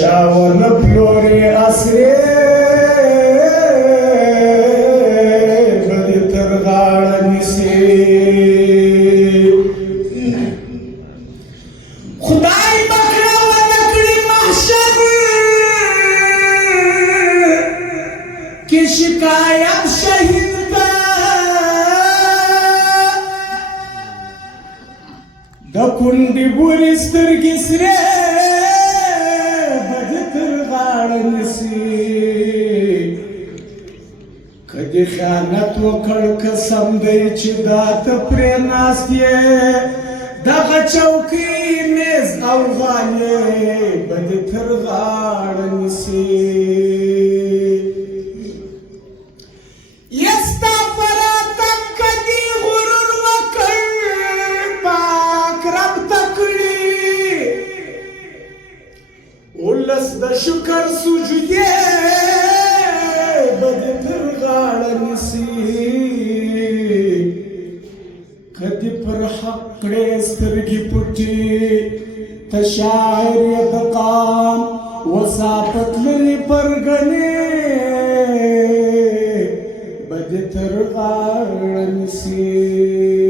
شاون پلوري اسري بدي تر غاړه نيسي خدای بکړه ونکړي محشر کې شکایت شهید د کونډې بورې سترګې سرې بدې تر غاړه نیسي که دې خیانت وکړ قسم دی چې دا ته پرې ناست یې دغه چوکۍ میز او غالۍ بدې تر غاړه نیسي ولس د شکر سجدې بدې تر غاړه نیسي که دې پر حق کړې سترګې پټې ته شاعر یې د قام وصافت لري پرګنې بدې تر غاړه نیسي